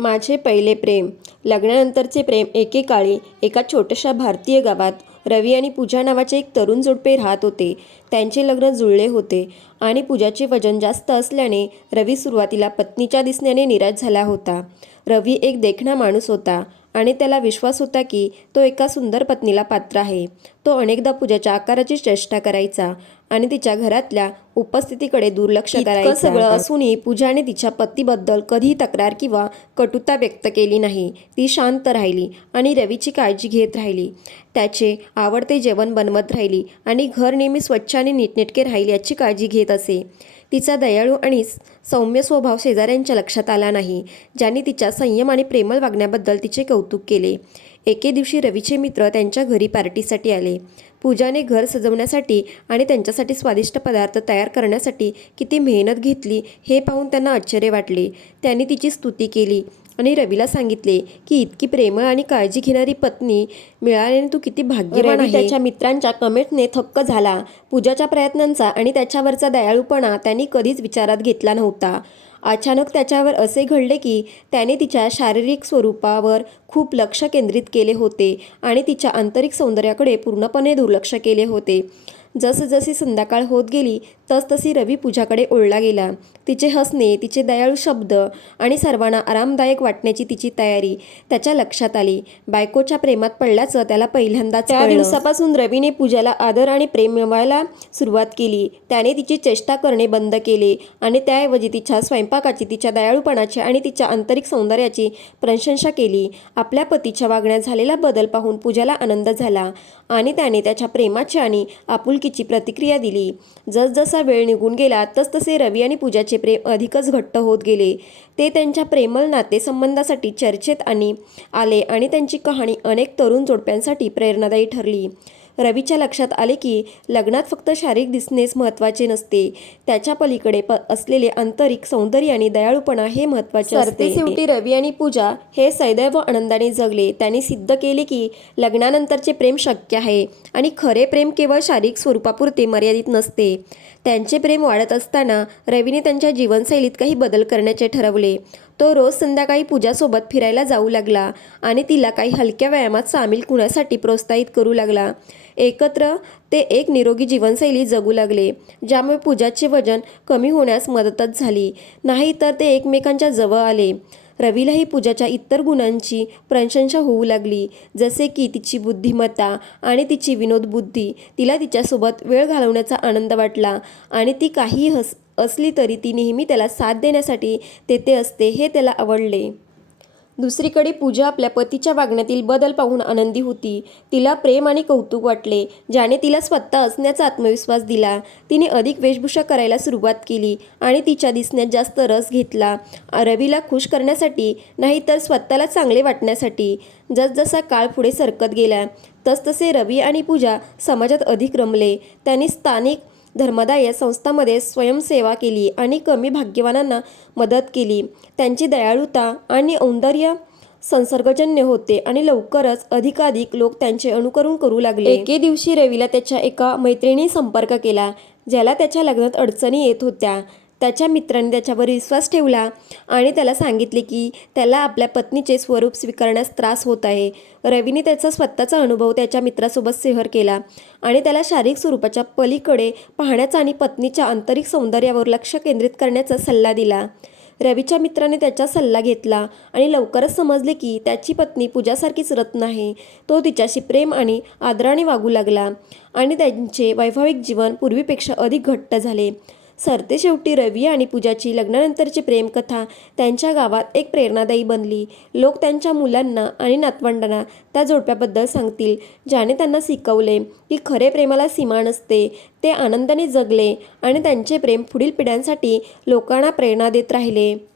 माझे पहिले प्रेम लग्नानंतरचे प्रेम एकेकाळी एका छोट्याशा भारतीय गावात रवी आणि पूजा नावाचे एक तरुण जोडपे राहत होते त्यांचे लग्न जुळले होते आणि पूजाचे वजन जास्त असल्याने रवी सुरुवातीला पत्नीच्या दिसण्याने निराश झाला होता रवी एक देखणा माणूस होता आणि त्याला विश्वास होता की तो एका सुंदर पत्नीला पात्र आहे तो अनेकदा पूजाच्या आकाराची चेष्टा करायचा आणि तिच्या घरातल्या उपस्थितीकडे दुर्लक्ष करायचं सगळं असूनही पूजाने तिच्या पतीबद्दल कधीही तक्रार किंवा कटुता व्यक्त केली नाही ती शांत राहिली आणि रवीची काळजी घेत राहिली त्याचे आवडते जेवण बनवत राहिली आणि घर नेहमी स्वच्छ आणि नीटनेटके राहील याची काळजी घेत असे तिचा दयाळू आणि सौम्य स्वभाव शेजाऱ्यांच्या लक्षात आला नाही ज्यांनी तिच्या संयम आणि प्रेमळ वागण्याबद्दल तिचे कौतुक केले एके दिवशी रवीचे मित्र त्यांच्या घरी पार्टीसाठी आले पूजाने घर सजवण्यासाठी आणि त्यांच्यासाठी स्वादिष्ट पदार्थ तयार करण्यासाठी किती मेहनत घेतली हे पाहून त्यांना आश्चर्य वाटले त्यांनी तिची स्तुती केली आणि रवीला सांगितले की इतकी प्रेमळ आणि काळजी घेणारी पत्नी मिळाल्याने तू किती भाग्यवान त्याच्या मित्रांच्या कमेंटने थक्क झाला पूजाच्या प्रयत्नांचा आणि त्याच्यावरचा दयाळूपणा त्यांनी कधीच विचारात घेतला नव्हता अचानक त्याच्यावर असे घडले की त्याने तिच्या शारीरिक स्वरूपावर खूप लक्ष केंद्रित केले होते आणि तिच्या आंतरिक सौंदर्याकडे पूर्णपणे दुर्लक्ष केले होते जसजशी संध्याकाळ होत गेली तसतशी रवी पूजाकडे ओढला गेला तिचे हसणे तिचे दयाळू शब्द आणि सर्वांना आरामदायक वाटण्याची तिची तयारी त्याच्या लक्षात आली बायकोच्या प्रेमात पडल्याचं त्याला पहिल्यांदाच त्या दिवसापासून रवीने पूजाला आदर आणि प्रेम मिळवायला सुरुवात केली त्याने तिची चेष्टा करणे बंद केले आणि त्याऐवजी तिच्या स्वयंपाकाची तिच्या दयाळूपणाची आणि तिच्या आंतरिक सौंदर्याची प्रशंसा केली आपल्या पतीच्या वागण्यात झालेला बदल पाहून पूजाला आनंद झाला आणि त्याने त्याच्या प्रेमाची आणि आपुलकी ची प्रतिक्रिया दिली जसजसा वेळ निघून गेला तसतसे रवी आणि पूजाचे प्रेम अधिकच घट्ट होत गेले ते त्यांच्या प्रेमल नाते संबंधासाठी चर्चेत आणि आले आणि त्यांची कहाणी अनेक तरुण जोडप्यांसाठी प्रेरणादायी ठरली रवीच्या लक्षात आले की लग्नात फक्त शारीरिक दिसणेच महत्वाचे नसते त्याच्या पलीकडे असलेले आंतरिक सौंदर्य आणि दयाळूपणा हे महत्वाचे असते शेवटी रवी आणि पूजा हे सैदैव आनंदाने जगले त्यांनी सिद्ध केले की लग्नानंतरचे प्रेम शक्य आहे आणि खरे प्रेम केवळ शारीरिक स्वरूपापुरते मर्यादित नसते त्यांचे प्रेम वाढत असताना रवीने त्यांच्या जीवनशैलीत काही बदल करण्याचे ठरवले तो रोज संध्याकाळी पूजासोबत फिरायला जाऊ लागला आणि तिला काही हलक्या व्यायामात सामील होण्यासाठी प्रोत्साहित करू लागला एकत्र ते एक निरोगी जीवनशैली जगू लागले ज्यामुळे पूजाचे वजन कमी होण्यास मदतच झाली नाहीतर ते एकमेकांच्या जवळ आले रवीलाही पूजाच्या इतर गुणांची प्रशंसा होऊ लागली जसे की तिची बुद्धिमत्ता आणि तिची विनोदबुद्धी तिला तिच्यासोबत वेळ घालवण्याचा आनंद वाटला आणि ती काही हस असली तरी ती नेहमी त्याला साथ देण्यासाठी तेथे असते हे त्याला आवडले दुसरीकडे पूजा आपल्या पतीच्या वागण्यातील बदल पाहून आनंदी होती तिला प्रेम आणि कौतुक वाटले ज्याने तिला स्वतः असण्याचा आत्मविश्वास दिला तिने अधिक वेशभूषा करायला सुरुवात केली आणि तिच्या दिसण्यात जास्त रस घेतला रवीला खुश करण्यासाठी नाही तर स्वतःला चांगले वाटण्यासाठी जसजसा काळ पुढे सरकत गेला तसतसे रवी आणि पूजा समाजात अधिक रमले त्यांनी स्थानिक धर्मदाय संस्थामध्ये स्वयंसेवा केली आणि कमी भाग्यवानांना मदत केली त्यांची दयाळुता आणि औंदर्य संसर्गजन्य होते आणि लवकरच अधिकाधिक लोक त्यांचे अनुकरण करू लागले एके दिवशी रवीला त्याच्या एका मैत्रिणी संपर्क केला ज्याला त्याच्या लग्नात अडचणी येत होत्या त्याच्या मित्राने त्याच्यावर विश्वास ठेवला आणि त्याला सांगितले की त्याला आपल्या पत्नीचे स्वरूप स्वीकारण्यास त्रास होत आहे रवीने त्याचा स्वतःचा अनुभव त्याच्या मित्रासोबत शेअर केला आणि त्याला शारीरिक स्वरूपाच्या पलीकडे पाहण्याचा आणि पत्नीच्या आंतरिक सौंदर्यावर लक्ष केंद्रित करण्याचा सल्ला दिला रवीच्या मित्राने त्याचा सल्ला घेतला आणि लवकरच समजले की त्याची पत्नी पूजासारखीच रत्न आहे तो तिच्याशी प्रेम आणि आदराने वागू लागला आणि त्यांचे वैभविक जीवन पूर्वीपेक्षा अधिक घट्ट झाले सरते शेवटी रवी आणि पूजाची लग्नानंतरची प्रेमकथा त्यांच्या गावात एक प्रेरणादायी बनली लोक त्यांच्या मुलांना आणि नातवंडांना त्या जोडप्याबद्दल सांगतील ज्याने त्यांना शिकवले की खरे प्रेमाला सीमा नसते ते आनंदाने जगले आणि त्यांचे प्रेम पुढील पिढ्यांसाठी लोकांना प्रेरणा देत राहिले